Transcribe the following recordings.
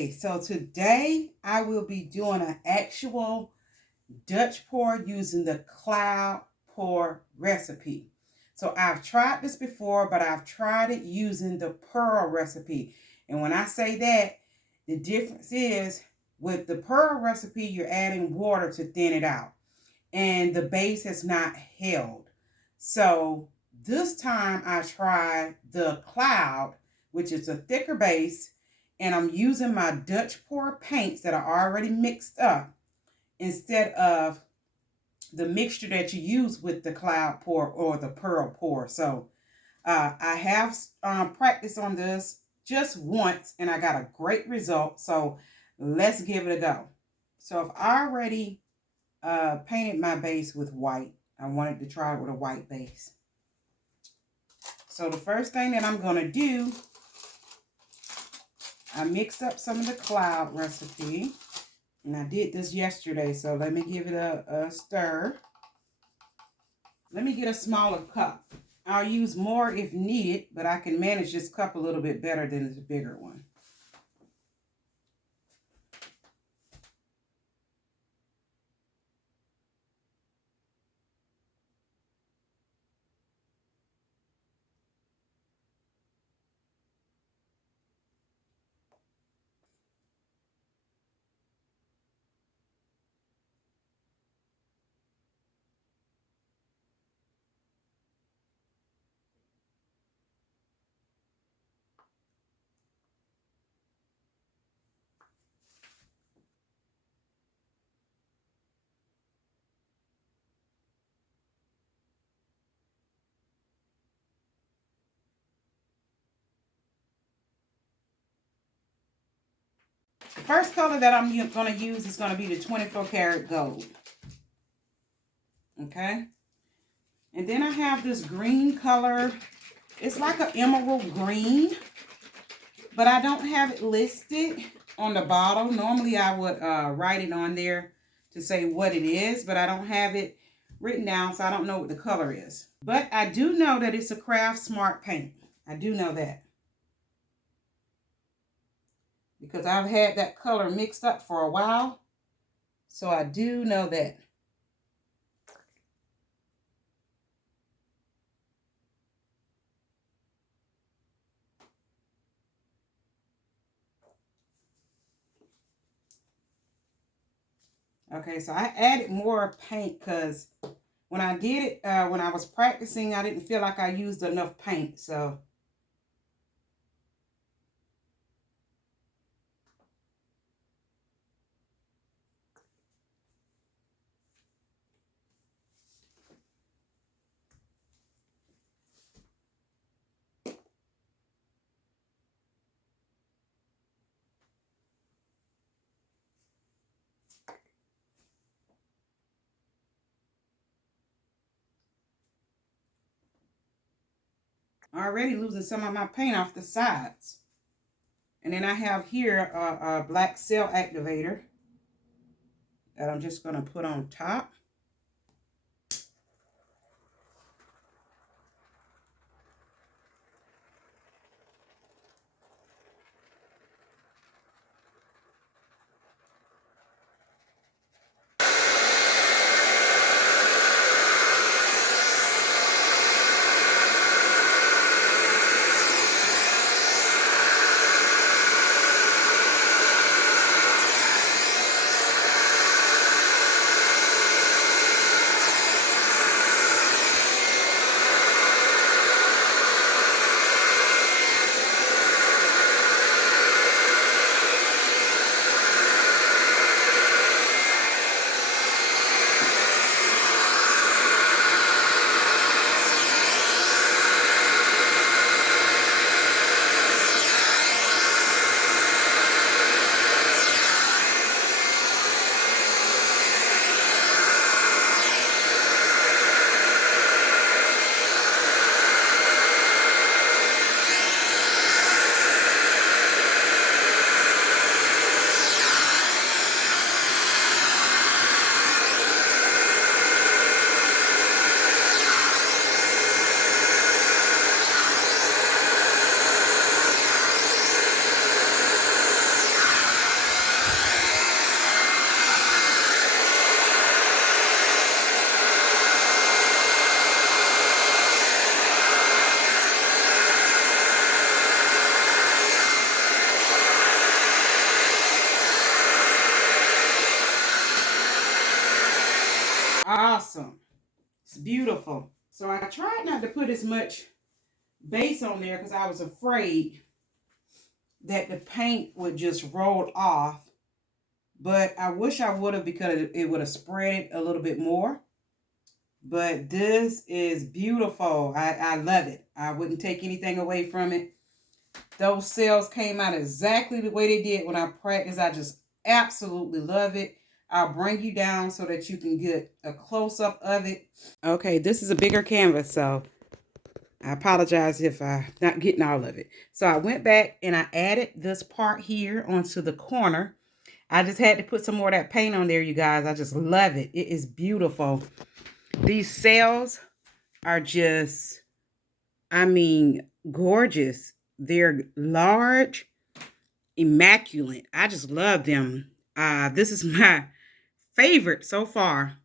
Okay, so today I will be doing an actual Dutch pour using the cloud pour recipe. So I've tried this before, but I've tried it using the pearl recipe. And when I say that, the difference is with the pearl recipe, you're adding water to thin it out. And the base has not held. So this time I tried the cloud, which is a thicker base, and I'm using my Dutch pour paints that are already mixed up instead of the mixture that you use with the cloud pour or the pearl pour. So I have practiced on this just once and I got a great result. So let's give it a go. So I've already painted my base with white. I wanted to try it with a white base. So the first thing that I'm going to do, I mixed up some of the cloud recipe. And I did this yesterday, so let me give it a stir. Let me get a smaller cup. I'll use more if needed, but I can manage this cup a little bit better than the bigger one. The first color that I'm going to use is going to be the 24 karat gold. Okay. And then I have this green color. It's like an emerald green, but I don't have it listed on the bottle. Normally I would write it on there to say what it is, but I don't have it written down, so I don't know what the color is. But I do know that it's a Craft Smart paint. I do know that, because I've had that color mixed up for a while, so I do know that. Okay, so I added more paint because when I did it, when I was practicing, I didn't feel like I used enough paint, so. Already losing some of my paint off the sides. And then I have here a black cell activator that I'm just going to put on top. awesome. It's beautiful. So I tried not to put as much base on there because I was afraid that the paint would just roll off. But I wish I would have, because it would have spread it a little bit more. But this is beautiful. I love it. I wouldn't take anything away from it. Those cells came out exactly the way they did when I practiced. I just absolutely love it. I'll bring you down so that you can get a close-up of it. Okay, this is a bigger canvas, so I apologize if I'm not getting all of it. So I went back and I added this part here onto the corner. I just had to put some more of that paint on there, you guys. I just love it. It is beautiful. These cells are just, I mean, gorgeous. They're large, immaculate. I just love them. This is my favorite so far.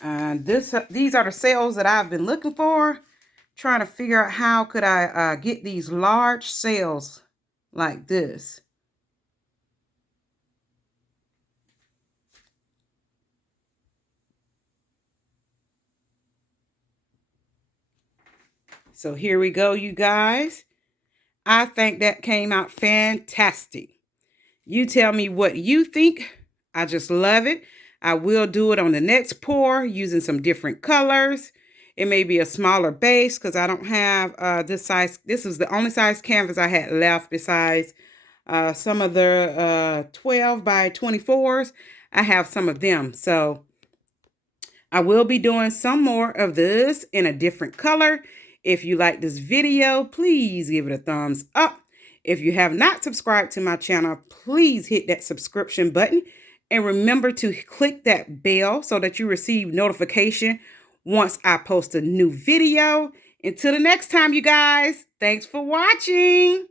These are the cells that I've been looking for, trying to figure out how could I get these large cells like this. So here we go, you guys. I think that came out fantastic. You tell me what you think. I just love it. I will do it on the next pour using some different colors. It may be a smaller base because I don't have this size. This was the only size canvas I had left besides some of the 12 by 24s. I have some of them. So I will be doing some more of this in a different color. If you like this video, please give it a thumbs up. If you have not subscribed to my channel, please hit that subscription button. And remember to click that bell so that you receive notification once I post a new video. Until the next time, you guys, thanks for watching.